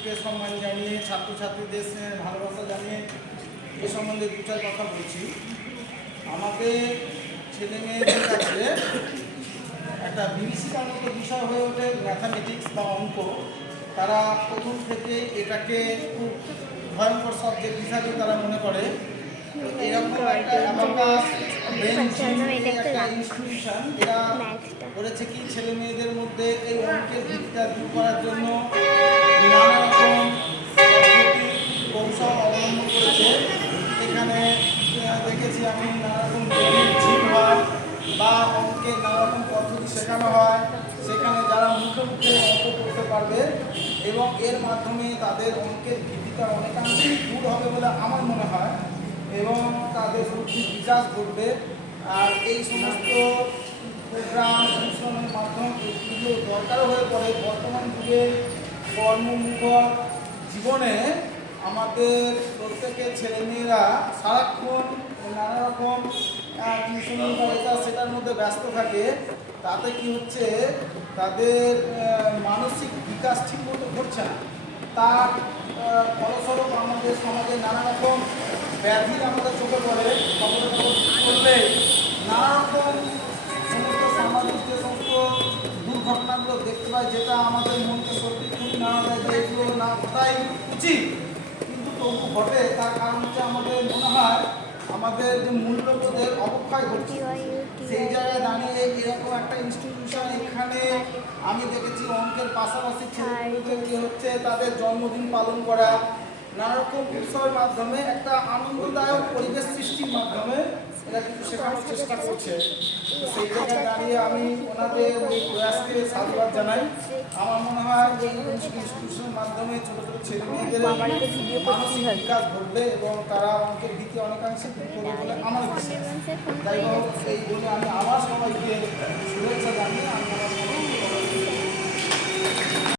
শিক্ষককে সম্মান জানিয়ে, ছাত্রছাত্রীদের ভালোবাসা জানিয়ে এ সম্বন্ধে দু চার কথা বলছি। আমাদের ছেলে মেয়েদের কাছে একটা বিভীষিকার মতো বিষয় হয়ে ওঠে ম্যাথামেটিক্স বা অঙ্ক। তারা প্রথম থেকে এটাকে খুব ভয়ঙ্কর সাবজেক্ট হিসাবে তারা মনে করে। এরকম একটা ইনস্টিটিউশন এরা করেছে কি ছেলে মেয়েদের মধ্যে এই অঙ্কের ভীতিটা দূর করার জন্য নানা রকম কৌশল অবলম্বন করেছে। এখানে দেখেছি আমি নানা রকম জিম হয় বা অঙ্কের নানা রকম পদ্ধতি শেখানো হয়, সেখানে যারা মুখে মুখে অঙ্ক করতে পারবে এবং এর মাধ্যমে তাদের অঙ্কের ভীতিটা অনেকাংশেই দূর হবে বলে আমার মনে হয় এবং তাদের বুদ্ধির বিকাশ ঘটবে। আর এই সমস্ত প্রোগ্রাম অনুশীলনের মাধ্যমে এগুলো দরকারও হয়ে পড়ে বর্তমান যুগে কর্মমুখর জীবনে। আমাদের প্রত্যেকের ছেলেমেয়েরা সারাক্ষণ নানা রকম টিউশন বা এটা সেটার মধ্যে ব্যস্ত থাকে। তাতে কি হচ্ছে, তাদের মানসিক বিকাশ ঠিক মতো ঘটছে না। তার ফলস্বরূপ আমাদের সমাজে নানা রকম ব্যাধি আমাদের চোখে পড়ে। খবর করলে নানা রকম সমস্ত সামাজিক যে সমস্ত দুর্ঘটনাগুলো দেখতে পাই, যেটা আমাদের মনকে সত্যি খুবই নাড়া দেয় যে এগুলো না ঘটাই উচিত, কিন্তু তবু ঘটে। তার কারণ হচ্ছে আমাদের মনে হয় আমাদের যে মূল্যবোধের অবক্ষয় ঘটছে। সেই জায়গায় দাঁড়িয়ে এরকম একটা ইনস্টিটিউশন, এখানে আমি দেখেছি অঙ্কের পাশাপাশি ছেলেমেয়েদের কি হচ্ছে তাদের জন্মদিন পালন করা, নানা রকম বিষয়ের মাধ্যমে একটা আনন্দদায়ক পরিবেশ সৃষ্টির মাধ্যমে এরা কিছু শেখানোর চেষ্টা করছে। সেই জায়গায় দাঁড়িয়ে আমি ওনাদের এই প্রয়াসকে সাধুবাদ জানাই। আমার মনে হয় এই ইনস্টিটিউশনের মাধ্যমে ছোটো ছোটো ছেলে মেয়েদের মানসিক বিকাশ ঘটবে এবং তারা অঙ্কের ভীতি অনেকাংশে দূর করবে বলে আমার বিশ্বাস। যাই হোক, এই বলে আমি আবার সবাইকে